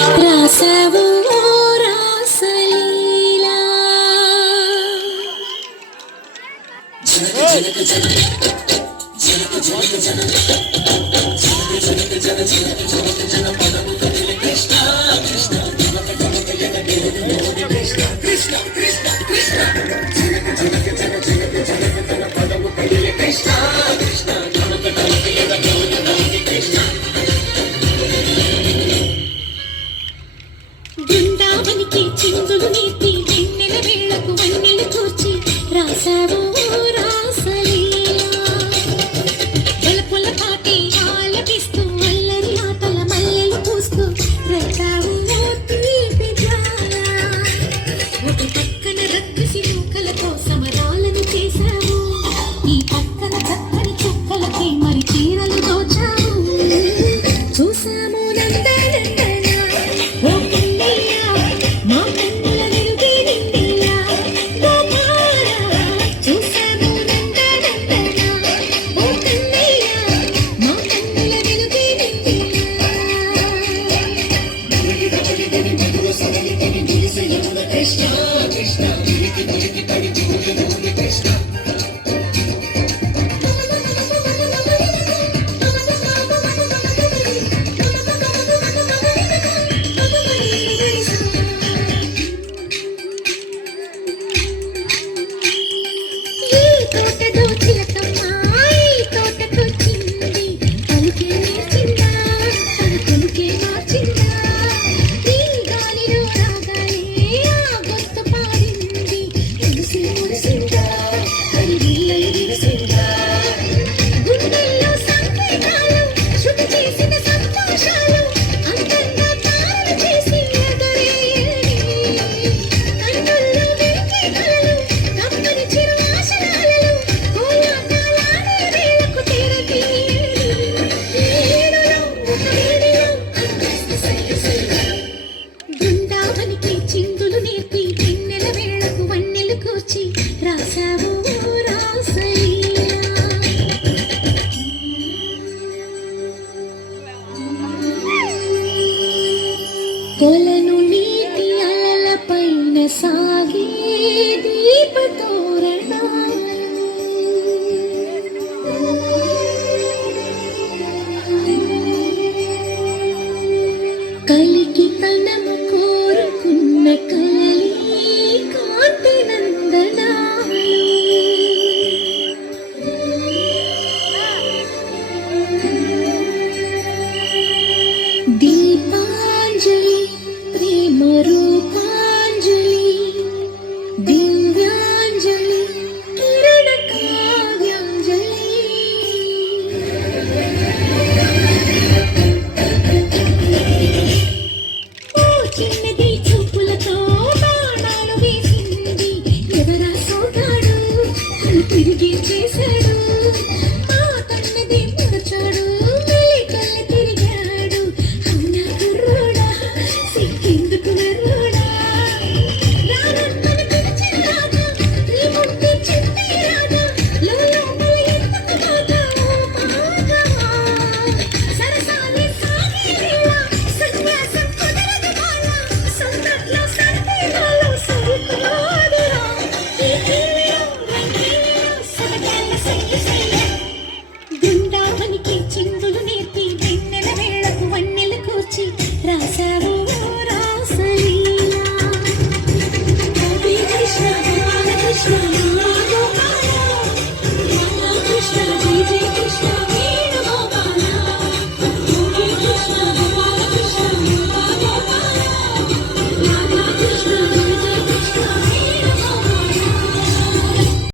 రాసావు రాసలీలా బృందావనికి చిందులు నేర్పి వెన్నెల వేళకు వన్నెలు కూర్చి రాసావు రాసలీలా వెలపుల పాటి ఆలపిస్తూ అల్లరి ఆటల మల్లెలు పూస్తూ రచావు తీపి జ్వాల ఒక పక్కన రక్కసి మూకలతో సమరాలను చేశావు ఈ పక్కన చక్కని చుక్కలకి మరి చీరలు దోచావు చూసాము నందనందన ఓ కన్నయ్య మా కన్నుల వెలుగే నిండిలా గోపాల చూసాము నందనందన ఓ కన్నయ్య మా కన్నుల వెలుగే నిండిలా కృష్ణ కృష్ణ కృష్ణ తోటలో చిలకమ్మ ఈ తోటకొచ్చింది పలుకే నేర్చిందా పలుకులుకే మార్చిందా ఈ గాలిలో రాగాలే ఆ గొంతు పాడింది మురిసి మురిసిందా అది నీళ్ళై విరిసిందా గుండెల్లో సంకేతాలు శృతి చేసిన సంతోషాలు అందంగా తారలు చేసి ఎగరేయని కన్నుల్లో వెలిగే కలలు కమ్మని చిరు ఆశనాలలో కోలాటాలాడే వేళకు తెరతీయని ఏడులో ఒక వేడిలో అందేసి సయ్య సయ్య బృందావనికి చిందులు నేర్పి వెన్నెల వేళకు వన్నెలు కూర్చి రాసావు రాసలీలా కొలను నీటి అలలపైన సాగే దీపతోరణాలు కలికి తనము కోరుకున్న